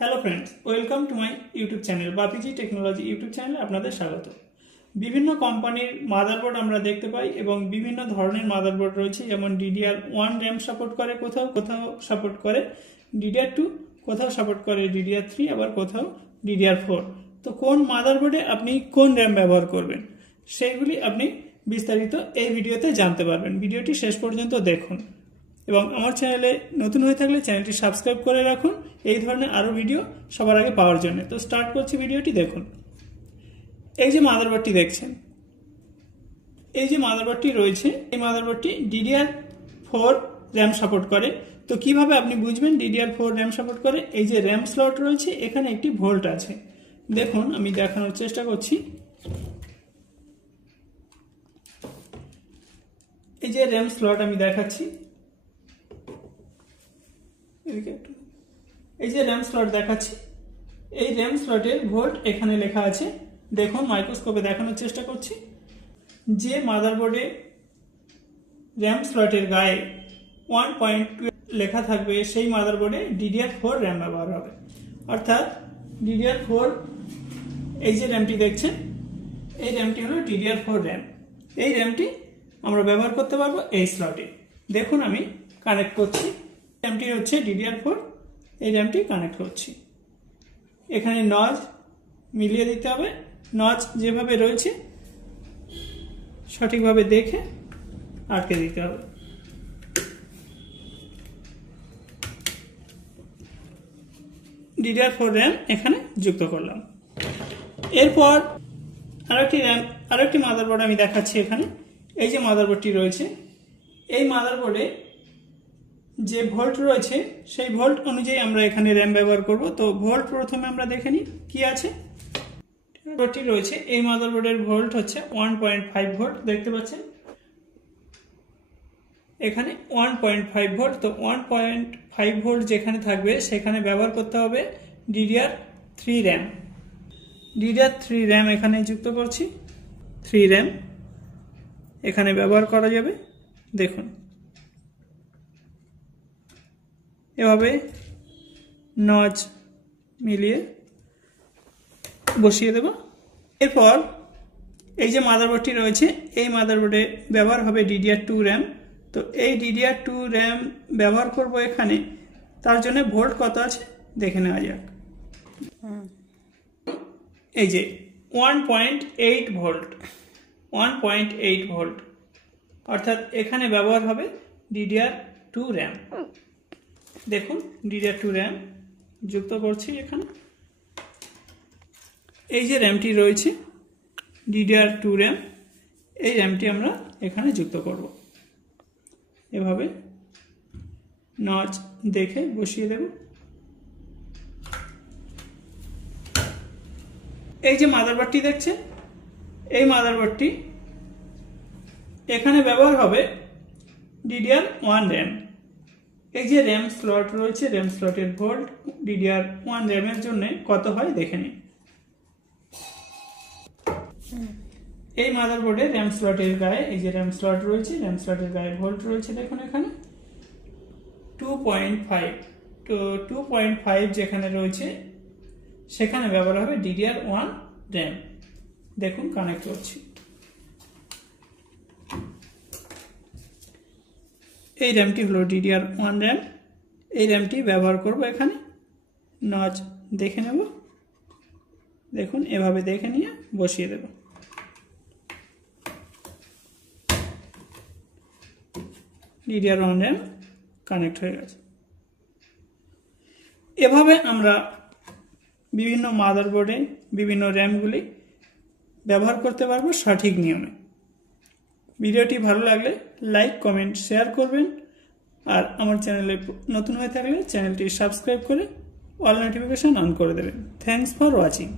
Hello friends welcome to my YouTube channel Bapiji technology YouTube channel आपनादेर स्वागत। विभिन्न कोम्पानिर मादारबोर्ड आमरा देखते पाई एबं विभिन्न धरनेर मादारबोर्ड रयेछे जेमन DDR1 रैम सपोर्ट करे कोथाओ कोथाओ सपोर्ट करे DDR2 कोथाओ सपोर्ट करे DDR3 आबार कोथाओ DDR4। तो कोन मादारबोर्डे आपनि कोन रैम व्यवहार करबेन सेइगुली आपनि विस्तारित এই ভিডিওতে জানতে পারবেন। ভিডিওটি শেষ পর্যন্ত দেখুন এবং আমার চ্যানেলে নতুন হয়ে থাকলে চ্যানেলটি সাবস্ক্রাইব করে রাখুন এই ধরনের আরো ভিডিও সবার আগে পাওয়ার জন্য। তো স্টার্ট করছি ভিডিওটি দেখুন। এই যে মাদারবোর্ডটি দেখছেন, এই যে মাদারবোর্ডটি রয়েছে এই মাদারবোর্ডটি DDR4 র‍্যাম সাপোর্ট করে। তো কিভাবে আপনি বুঝবেন DDR4 র‍্যাম সাপোর্ট করে? এই যে র‍্যাম স্লট রয়েছে এখানে একটি ভোল্ট আছে, দেখুন আমি দেখানোর চেষ্টা করছি। এই যে র‍্যাম স্লট আমি দেখাচ্ছি, এই যে র‍্যাম স্লট দেখাচ্ছি, এই র‍্যাম স্লটের ভোল্ট এখানে লেখা আছে, দেখুন মাইক্রোস্কোপে দেখানোর চেষ্টা করছি। যে মাদারবোর্ডে র‍্যাম স্লটের গায়ে 1.2 লেখা থাকবে সেই মাদারবোর্ডে DDR4 র‍্যাম ব্যবহার হবে। অর্থাৎ DDR4 এই যে র‍্যামটি দেখছেন এই র‍্যামটি হলো DDR4 র‍্যাম। এই র‍্যামটি আমরা ব্যবহার করতে পারবো এই স্লটে। দেখুন আমি কানেক্ট করছি, র‍্যামটি হচ্ছে DDR4, এই র‍্যামটি কানেক্ট করছি। এখানে নজ মিলিয়ে দিতে হবে, নজ যেভাবে রয়েছে সঠিকভাবে দেখে আটকে দিতে হবে। DDR4 র‍্যাম এখানে যুক্ত করলাম। এরপর আরেকটি মাদারবোর্ড আমি দেখাচ্ছি। এখানে এই যে মাদারবোর্ডটি রয়েছে এই মাদারবোর্ডে যে ভোল্ট রয়েছে সেই ভোল্ট অনুযায়ী আমরা এখানে র‍্যাম ব্যবহার করব। তো ভোল্ট প্রথমে আমরা দেখে নিই কি আছে। মাদারবোর্ডটি রয়েছে এই মাদারবোর্ডের ভোল্ট হচ্ছে 1.5 ভোল্ট, দেখতে পাচ্ছেন এখানে 1.5 ভোল্ট। তো 1.5 ভোল্ট যেখানে থাকবে সেখানে ব্যবহার করতে হবে DDR3 র‍্যাম। DDR3 র‍্যাম এখানে যুক্ত করছি, 3 র‍্যাম এখানে ব্যবহার করা যাবে। দেখুন এভাবে নজ মিলিয়ে বসিয়ে দেব। এরপর এই যে মাদারবোর্ডটি রয়েছে এই মাদারবোর্ডে ব্যবহার হবে DDR2 র‍্যাম। তো এই DDR2 র‍্যাম ব্যবহার করব এখানে, তার জন্য ভোল্ট কত আছে দেখে নেওয়া যাক। এই যে 1.8 ভোল্ট, 1.8 ভোল্ট, অর্থাৎ এখানে ব্যবহার হবে DDR2 র‍্যাম। দেখুন DDR2 র‍্যাম যুক্ত করছি এখানে। এই যে র‍্যামটি রয়েছে DDR2 র‍্যাম, এই র‍্যামটি আমরা এখানে যুক্ত করব। এভাবে নজ দেখে বসিয়ে দেব। এই যে মাদারবোর্ডটি দেখছেন এই মাদারবোর্ডটি এখানে ব্যবহার হবে DDR1 র‍্যাম। এই যে র‍্যাম স্লট রয়েছে র‍্যাম স্লটের ভোল্ট DDR1 র‍্যামের জন্য কত হয় দেখে নিন। এই মাদারবোর্ডে র‍্যাম স্লটের গায়ে এই যে র‍্যাম স্লট রয়েছে র‍্যাম স্লটের গায়ে ভোল্ট রয়েছে, দেখুন এখানে 2.5। তো 2.5 যেখানে রয়েছে সেখানে ব্যবহার হবে DDR1 র‍্যাম। দেখুন কানেক্ট করছি। এই র‍্যামটি হলো DDR1 র‍্যাম, এই র‍্যামটি ব্যবহার করব এখানে। নজ দেখে নেব, দেখুন এভাবে দেখে নিয়ে বসিয়ে দেব। DDR1 র‍্যাম কানেক্ট হয়ে গেছে। এভাবে আমরা বিভিন্ন মাদারবোর্ডে বিভিন্ন র‍্যামগুলি ব্যবহার করতে পারবো সঠিক নিয়মে। ভিডিওটি ভালো লাগলে লাইক কমেন্ট শেয়ার করবেন, আর আমার চ্যানেলে নতুন হয়ে থাকলে চ্যানেলটি সাবস্ক্রাইব করে অল নোটিফিকেশন অন করে দেবেন। Thanks for watching.